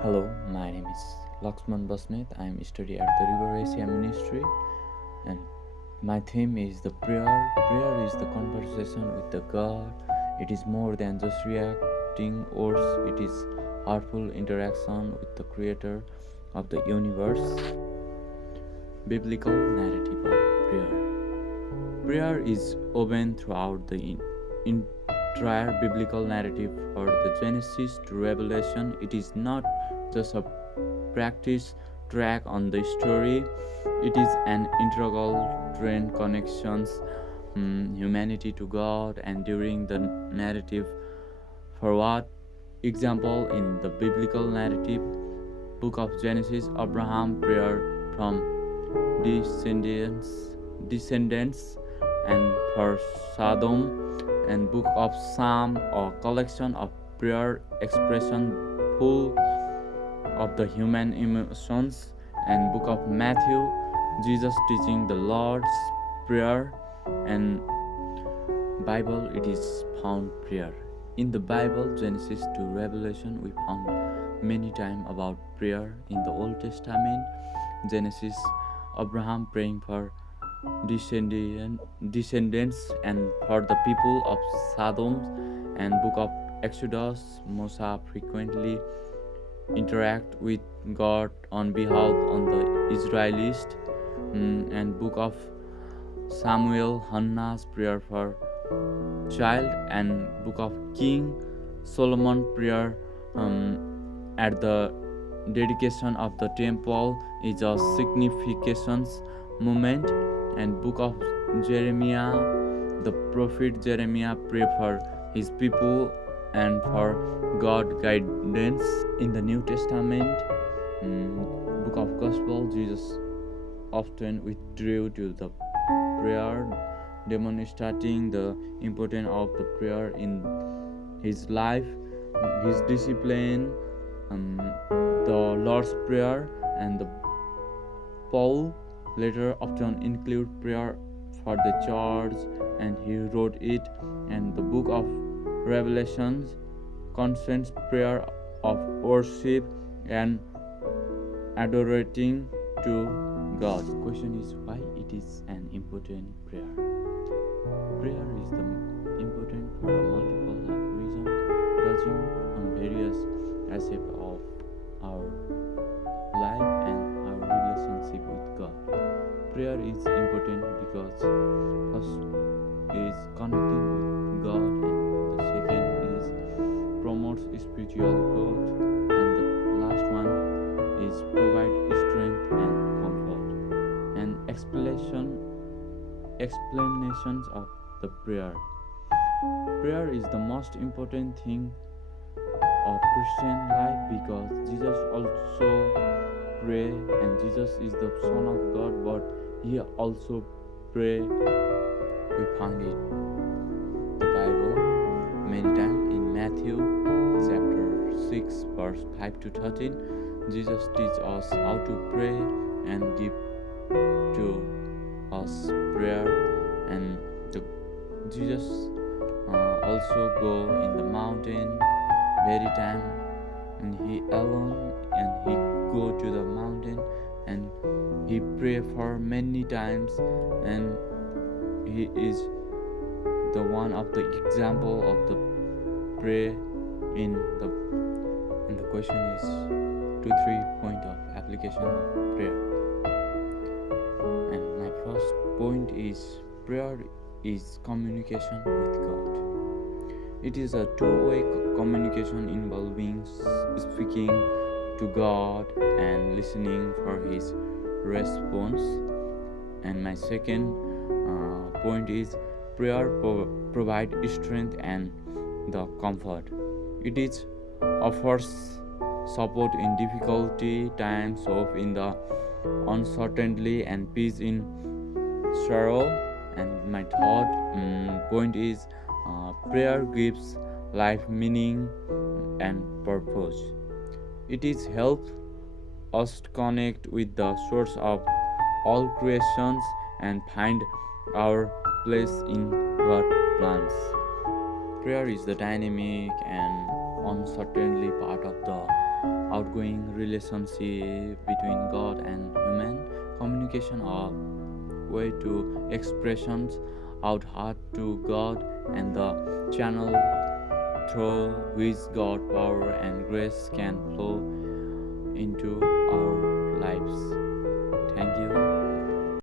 Hello, my name is Laxman Basnet. I am study at the River Asia Ministry, and my theme is the prayer. Prayer is the conversation with the God. It is more than just reacting words. It is heartful interaction with the Creator of the universe. Biblical narrative of prayer. Prayer is woven throughout the entire biblical narrative for the Genesis to Revelation. It is not just a practice track on the story, it is an integral trend connections humanity to God and during the narrative. For what example, in the biblical narrative, book of Genesis, Abraham prayer from descendants and for Sodom, and book of Psalm, a collection of prayer expression full of the human emotions, and book of Matthew, Jesus teaching the Lord's prayer, and Bible it is found prayer. In the Bible, Genesis to Revelation, we found many times about prayer. In the Old Testament, Genesis, Abraham praying for descendants and for the people of Sodom, and book of Exodus, Moses frequently interact with God on behalf on the Israelites, and book of Samuel, Hannah's prayer for child, and book of King Solomon prayer at the dedication of the temple is a significant moment, and book of Jeremiah, the prophet Jeremiah pray for his people and for God guidance. In the New Testament, book of Gospel, Jesus often withdrew to the prayer, demonstrating the importance of the prayer in his life, his discipline, the Lord's Prayer, and the Paul later often include prayer for the church, and he wrote it, and the book of Revelations contains prayer of worship and adorating to God. Question is why it is an important prayer. Prayer is the important for a multiple of reasons, touching on various aspects of our life and our relationship with God. Prayer is important because first is connecting with God, and the second is promotes spiritual growth, and the last one is provide strength and comfort. And explanations of the prayer. Prayer is the most important thing of Christian life because Jesus also pray, and Jesus is the Son of God, but he also pray. We find it the Bible many times in Matthew chapter 6 verse 5 to 13. Jesus teach us how to pray and give to us prayer, and Jesus also go in the mountain very time, and he alone, and he go to the mountain and he pray for many times, and he is the one of the example of the pray in the question is 2-3 point of application of prayer. And my first point is prayer is communication with God. It is a two-way communication involving speaking to God and listening for his response. And my second point is prayer provide strength and the comfort. It is offers support in difficulty times, hope in the uncertainty, and peace in sorrow. And my third point is prayer gives life meaning and purpose. It is help us to connect with the source of all creations and find our place in God's plans. Prayer is the dynamic and uncertainly part of outgoing relationship between God and human communication, a way to expressions out heart to God, and the channel through which God power and grace can flow into our lives. Thank you.